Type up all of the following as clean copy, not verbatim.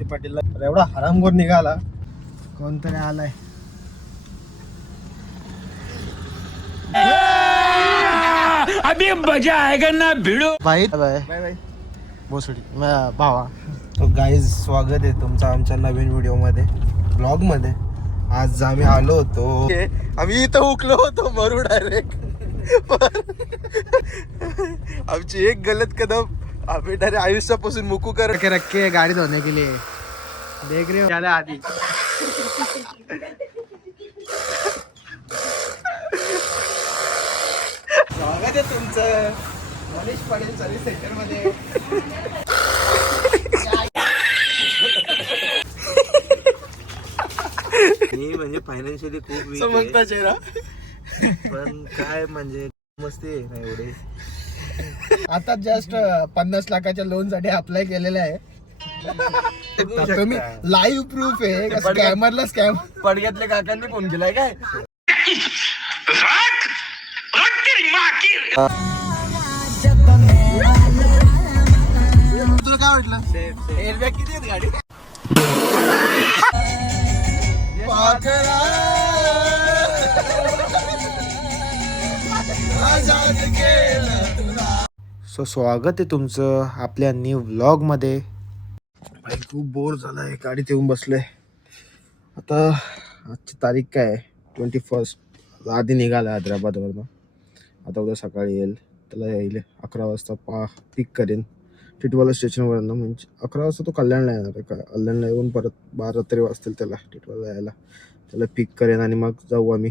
आदित्य पाटीलला एवढा हरामखोर निघाला. कोणतरी आलाय. अभी मजा आएगा ना भिड़ो. भाई बाय बाय भोसडी भावा. तो गाईज स्वागत आहे तुमचं आमच्या नवीन व्हिडिओ मध्ये, ब्लॉग मध्ये. आज आम्ही आलो होतो, आम्ही इथं उकलो होतो मरू डायरेक्ट. आमची एक गलत कदम आम्ही डायरेक्ट आयुष्यापासून मुकू कर रखे गाड़ी धोने के लिए. देख रहे हो ज्यादा आधी. स्वागत आहे तुमचं मनीष पाटील सर्व्हिस सेंटर मध्ये. मी म्हणजे फायनान्शियली खूप वीक समजता चेहरा. पण काय म्हणजे मस्ती आहे ना एवढे. आता जस्ट 50 लाखाच्या लोन साठी अप्लाय केलेलं आहे. तुम्ही लाईव्ह प्रूफ आहे. स्कॅमरला स्कॅम पडग्यातल्या काकांनी फोन केलाय काय. तुला काय वाटलं? एअरबॅग किती आहेत गाडी. सो स्वागत आहे तुमचं आपल्या न्यू व्लॉग मध्ये. भाई खूप बोर झालाय, गाडीत येऊन बसलोय. आता आजची तारीख काय आहे? 21. आधी निघाला हैदराबादवरनं. आता उद्या सकाळी येईल. त्याला येईल 11 वाजता पिक करेन टिटवाला स्टेशनवरनं. म्हणजे 11 वाजता तो कल्याणला येणार आहे. कल्याणला येऊन परत 12 तरी वाजतील त्याला टिटवाला यायला. त्याला पिक करेन आणि मग जाऊ आम्ही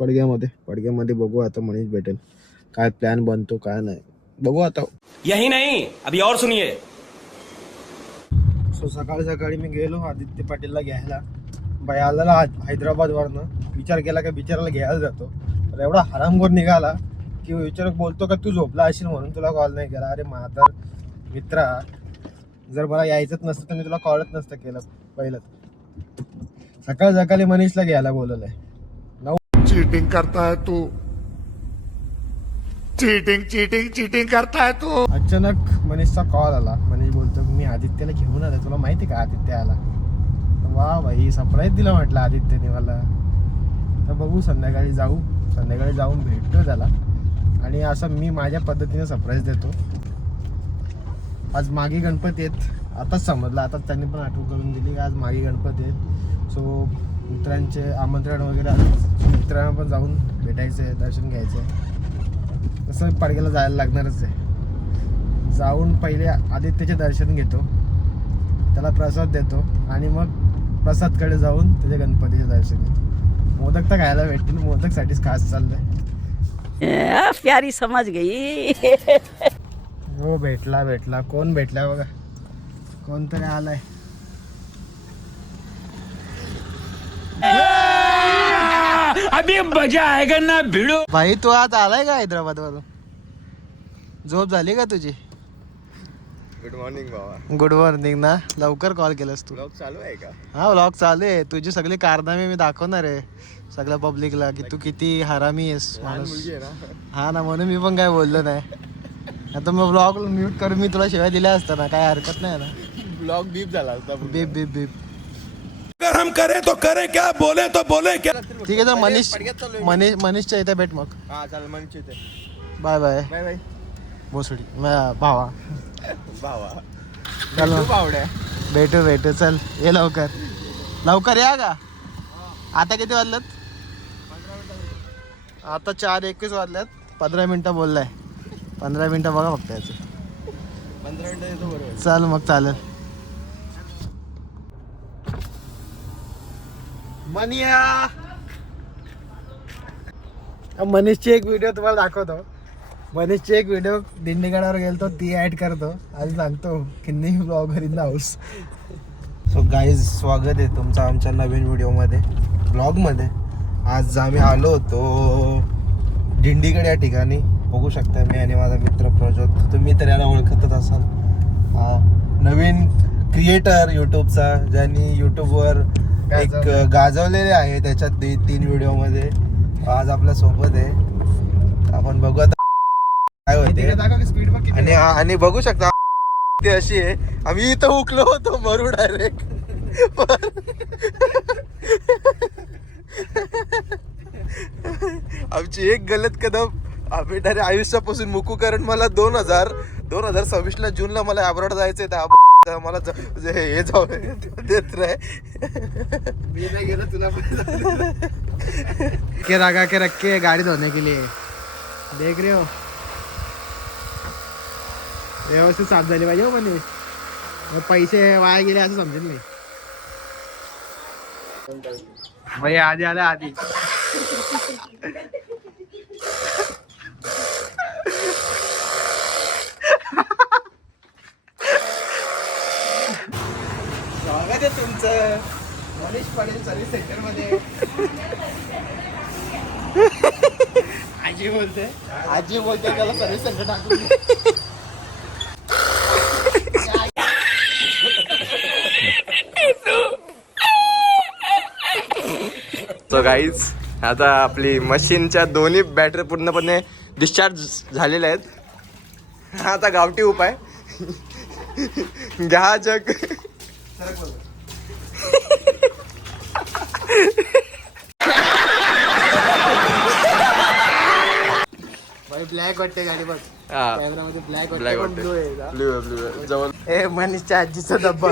पडग्यामध्ये बघू आता मनीष भेटेल. काय प्लॅन बनतो काय नाही बघू आता. यही नहीं, अभी और सुनिए. सो सकाळी मी गेलो आदित्य पाटीलला घ्यायला. बाई आलेला हैदराबादवरनं. विचार केला का बिचाराला घ्यायला जातो. तर एवढा हरामखोर निघाला की विचार बोलतो का तू झोपला असेल म्हणून तुला कॉल नाही केला. अरे माझा मित्रा, जर मला यायचंच नसतं तर मी तुला कॉलच नसतं केलं पहिलं. सकाळी मनीषला घ्यायला बोलवलंय. चीटिंग करता है तू, चीटिंग करता है तू. अचानक मनीषचा कॉल आला. मनीष बोलतो मी आदित्यला घेऊन आलो. तुला माहिती का आदित्य आला? वा भाई सरप्राईज दिला म्हटलं आदित्यने मला. तर बघू संध्याकाळी जाऊन भेटतो त्याला आणि असं मी माझ्या पद्धतीने सरप्राईज देतो. आज मागे गणपती आहेत. आताच समजलं, आताच त्यांनी पण आठवण करून दिली आज मागे गणपती आहेत. सो मित्रांचे आमंत्रण वगैरे आलं. मित्रांना पण जाऊन भेटायचं आहे, दर्शन घ्यायचं आहे. तसं पाडग्याला जायला लागणारच आहे. जाऊन पहिले आदित्यचे दर्शन घेतो, त्याला प्रसाद देतो आणि मग प्रसादकडे जाऊन त्याच्या गणपतीचे दर्शन घेतो. मोदक तर खायला भेटतील, मोदकसाठीच खास चाललंय. प्यारी समझ गई. हो भेटला. कोण भेटला बघा, कोणतरी आलाय. अभी मजा आएगा ना भिड़ो. भाई तू आज आलाय का हैदराबाद वरून? झोप झाली का तुझी? गुड मॉर्निंग बाबा. गुड मॉर्निंग ना. लवकर कॉल केलास तू. ब्लॉग चालू आहे का? हा व्लॉग चालू आहे. तुझी सगळी कारनामे मी दाखवणार आहे सगळ्या पब्लिकला की तू किती हरामी आहेस माणूस. हा ना, म्हणून मी पण काय बोललो नाही. आता मग व्लॉग म्यूट करून मी तुला शिवाय दिल्या असता ना, काय हरकत नाही ना. ब्लॉग बीप झाला होता. बीप. अगर हम करें तो करें क्या, बोले तो बोले क्या. ठीक आहे तर मनीषच्या इथे भेट मग. हा चालेल मनीष इथे. बाय बाय भोसडी भावा. चल मग. बावड्या भेटू चल ये लवकर या का. आता किती वाजल्यात? आता 4:21 वाजल्यात. 15 मिनिटं बोललाय. 15 मिनिटं बघा फक्त याचे. 15 मिनिटं येतो बरोबर. चल मग चालेल. मनिया मनीषची एक व्हिडिओ तुम्हाला दाखवतो. मनीषची एक व्हिडिओ दिंडीगडावर गेलतो ती ऍड करतो आणि सांगतो Kinni blogger in the house. So guys स्वागत आहे तुमचं आमच्या नवीन व्हिडिओमध्ये, ब्लॉगमध्ये. आज आम्ही आलो होतो दिंडीगड या ठिकाणी. बघू शकता मी आणि माझा मित्र प्रज्योत. तुम्ही तर याला ओळखतच असाल. हा नवीन क्रिएटर यूट्यूबचा, ज्यांनी यूट्यूबवर एक गाजवलेले आहे त्याच्यात 3 व्हिडिओमध्ये. आज आपल्या सोबत आहे. आपण बघू आता काय होते. आणि बघू शकता ते अशी आहे, आम्ही इथं उकलो होतो मरू डायरेक्ट. आमची एक गलत कदम आम्ही डायरेक्ट आयुष्यापासून मुकू. कारण मला 2026 जूनला मला अब्रॉड जायचंय. तर मला हे जाऊ देत नाही. मी नाही गेलो तुला के लगा के रखे गाड़ी धोने के लिए. देख रहे हो व्यवस्थित साफ झाली पाहिजे हो मनीष. पैसे वाया गेले असं समजेल मी. भाई आधी आला आधी. स्वागत आहे तुमचं मनीष पाटील सर्व्हिस सेंटर मध्ये. आजी बोलते त्याला सर्व्हिस सेंटर टाकून. सो गाईज आता आपली मशीनच्या दोन्ही बॅटरी पूर्णपणे डिस्चार्ज झालेल्या आहेत. आता गावठी उपाय घ्या जग. भाई ब्लॅक वाटते गाडी बघ. हा कॅमेरामध्ये ब्लॅक ब्लॅक वाटते. वाटते. ब्लू आहे ब्लू जवळ. ए मनीषच्या आजीचा डब्बा.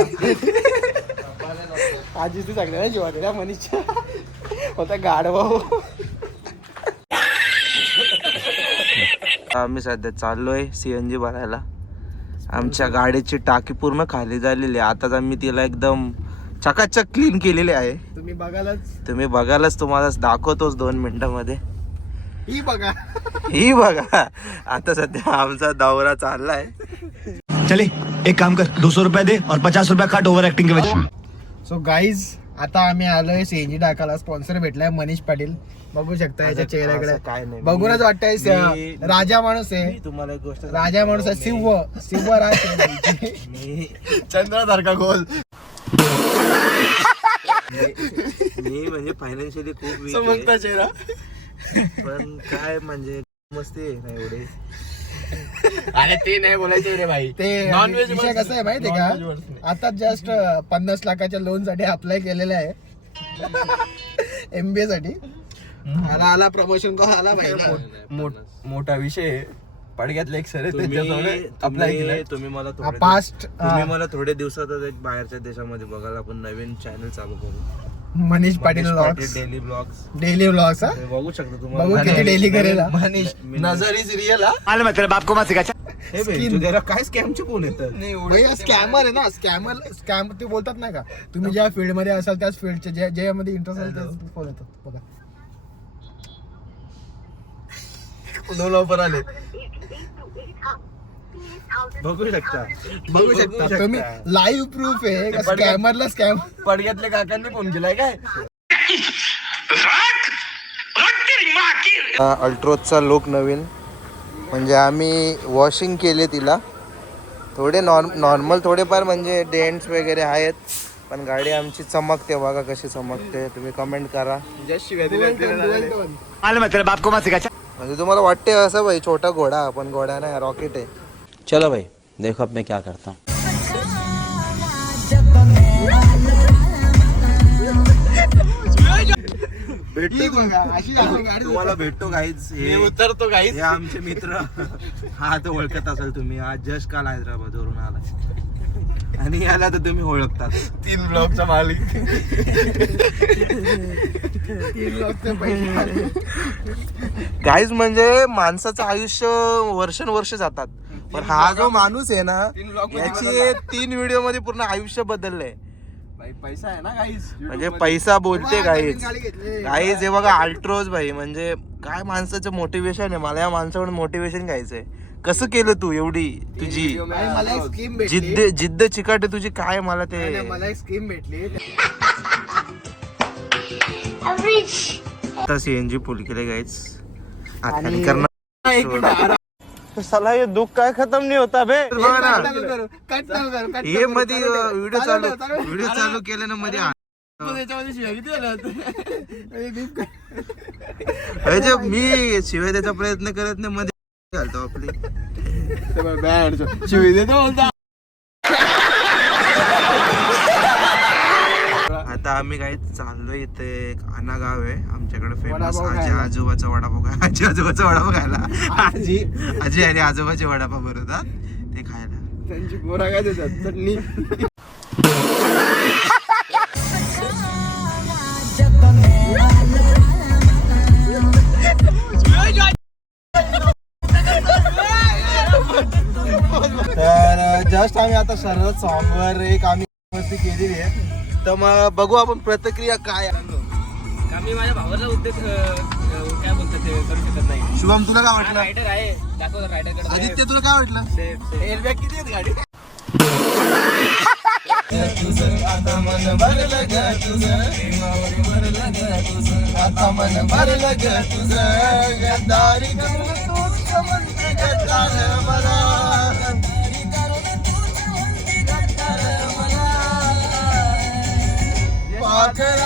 आजीची सगळ्या जीवाकडे मनीषच्या होता गाडवा. आम्ही सध्या चाललोय CNG भरायला. आमच्या गाडीची टाकी पूर्ण खाली झालेली आहे. आताच आम्ही तिला एकदम चकाचक क्लीन केलेली आहे. तुम्ही बघायलाच तुम्हाला दाखवतोच 2 मिनिटांमध्ये. ही बघा आता सध्या आमचा दौरा चाललाय. चले एक काम कर 200 रुपया दे और 50 रुपया काट ओवर एक्टिंग के वजह. सो गाईज आता आम्ही आलोय CNG टाकायला. स्पॉन्सर भेटलाय मनीष पाटील. बघू शकता याच्या असं काय चेहऱ्याकडे नाही. बघूनच वाटतंय राजा माणूस आहे. तुम्हाला एक गोष्ट राजा माणूस आहे. शिव राज चंद्रासारखा गोल. मी म्हणजे फायनान्शियली खूप weak आहे. समजता चेहरा. पण काय म्हणजे मस्ती आहे ना एवढे. अरे ते नाही बोलायचे रे भाई. ते नॉनव्हेज विषय कसं आहे माहितीये का. आता जस्ट 50 लाखाच्या लोन साठी अप्लाय केलेलं आहे MBA साठी. आला प्रमोशन कॉल आला भाई. मोठा विषय पडग्यातले एक सर अप्लाय केलाय. तुम्ही मला थोड्या दिवसातच एक बाहेरच्या देशामध्ये बघायला आपण नवीन चॅनल चालू करू. Manish Patil vlogs. Daily vlogs. बघू शकता बघू तुम्हाला. किती डेली करेला. मनीष नजर इज रिअल. काय स्कॅमचे फोन येतात. भैया स्कॅमर आहे ना. स्कॅम ते बोलतात नाही का. तुम्ही ज्या फील्ड मध्ये असाल त्याच फील्डचे ज्यामध्ये इंटरेस्ट असेल त्याच फोन येतात. बघा 2 ऑफर आले. बघू शकता तुम्ही. लाईव्ह प्रूफ आहे का स्कॅमरला स्कॅम. पडग्यातल्या काकांनी फोन केलाय काय. अल्ट्रोजचा लुक नवीन म्हणजे आम्ही वॉशिंग केले तिला. थोडे नॉर्मल थोडेफार म्हणजे डेंट्स वगैरे आहेत. पण गाडी आमची चमकते. बघा कशी चमकते. तुम्ही कमेंट करा. म्हणजे तुम्हाला वाटते असं भाई छोटा घोडा. पण घोडा नाही रॉकेट आहे. चलो भाई देखो अब मैं क्या करता हूँ. तुम्हाला भेटतो गाईज. हे उतरतो गाईज. हे आमचे मित्र. हा तर ओळखत असाल तुम्ही. आज जस्ट काल हैदराबाद वरून आला आणि याला तर तुम्ही ओळखतात. 3 ब्लॉकचा मालिक. 3 ब्लॉकचे पैसे. गाईज म्हणजे माणसाचं आयुष्य वर्षानुवर्ष जातात. पण हा जो माणूस आहे ना याचे 3 व्हिडिओ मध्ये पूर्ण आयुष्य बदललंय. पैसा आहे ना गाईज. म्हणजे पैसा बोलते गाईज. गाईज हे बघा अल्ट्रोज भाई. म्हणजे काय माणसाचं मोटिवेशन आहे. मला या माणसाकडून मोटिवेशन घ्यायचंय. कसं केलं तू एवढी तुझी मला एक स्कीम भेटली. जिद्द चिकाट तुझी काय. मला ते मला एक स्कीम भेटली. आता CNG फुल केले गाईज. आणि करणार साला ये दुख काय खतम नाही होता बे. ये मध्ये व्हिडिओ चालू केले ना मध्ये. मी शिवाय द्यायचा प्रयत्न करत नाही मध्ये घालतो आपली. आता आम्ही काही चाललोय इथे एक आना गाव आहे आमच्याकडे फेमस वडापाव आजी खायला. आजोबाचा वडापाव आजी आजोबाचा वडापाव खायला आजी आजी आणि आजोबाचे वडापाव बनवतात ते खायला. त्यांची गोरा काय देतात चटणी. तर जस्ट आम्ही आता सरळ सॉन्ग वर एक आम्ही मस्ती केलेली आहे तर मग बघू आपण प्रतिक्रिया काय आहे. आम्ही माझ्या भावाला उद्योग काय बोलतात ते करू शकत नाही. शुभम तुला काय वाटलं? रायडर आहे दाखव रायडर आदित्य तुला काय वाटलं? एअरबॅग किती आहेत गाडी? पाखर